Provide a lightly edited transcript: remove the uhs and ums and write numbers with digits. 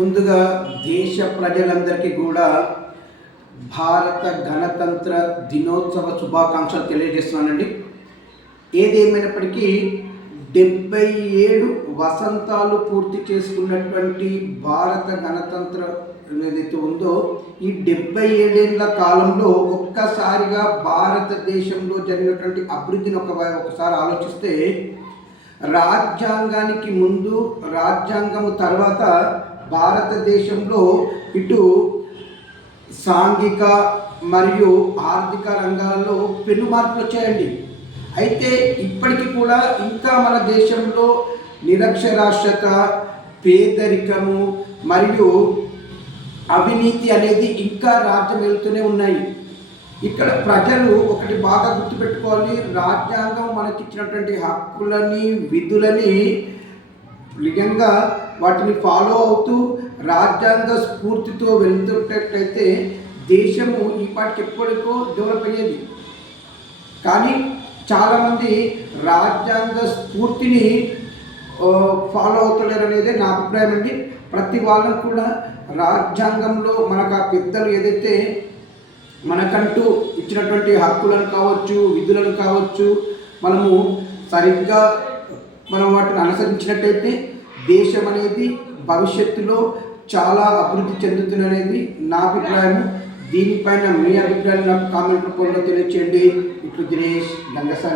ముందుగా దేశ ప్రజలందరికీ కూడా భారత గణతంత్ర దినోత్సవ శుభాకాంక్షలు తెలియజేస్తున్నానండి. ఏదేమైనప్పటికీ 77 వసంతాలు పూర్తి చేసుకున్నటువంటి భారత గణతంత్రం ఏదైతే ఉందో ఈ 77 ఏళ్ల కాలంలో ఒక్కసారిగా భారతదేశంలో జరిగినటువంటి అభివృద్ధిని ఒకసారి ఆలోచిస్తే రాజ్యాంగానికి ముందు రాజ్యాంగం తర్వాత భారతదేశంలో ఇటు సాంఘిక మరియు ఆర్థిక రంగాల్లో పెను మార్పులు వచ్చాయండి. అయితే ఇప్పటికీ కూడా ఇంకా మన దేశంలో నిరక్షరాస్యత, పేదరికము మరియు అవినీతి అనేది ఇంకా రాజ్యం వెళ్తూనే ఉన్నాయి. ఇక్కడ ప్రజలు ఒకటి బాగా గుర్తుపెట్టుకోవాలి, రాజ్యాంగం మనకిచ్చినటువంటి హక్కులని విధులని నిజంగా వాటిని ఫాలో అవుతూ రాజ్యాంగ స్ఫూర్తితో వెళ్తున్నట్టయితే దేశము ఈ పాటికి ఎప్పటికో డెవలప్ అయ్యేది. కానీ చాలామంది రాజ్యాంగ స్ఫూర్తిని ఫాలో అవుతలేరు అనేది నా అభిప్రాయం అండి. ప్రతి వాళ్ళకు కూడా రాజ్యాంగంలో మనకు ఆ పెద్దలు ఏదైతే మనకంటూ ఇచ్చినటువంటి హక్కులను కావచ్చు, విధులను కావచ్చు, మనము సరిగ్గా మనం వాటిని అనుసరించినట్టయితే దేశం అనేది భవిష్యత్తులో చాలా అభివృద్ధి చెందుతుందనేది నా అభిప్రాయం. దీనిపైన మీ అభిప్రాయాలు నాకు కామెంట్ రూపంలో తెలియచేయండి. ఇట్లు దినేష్ గంగసాని.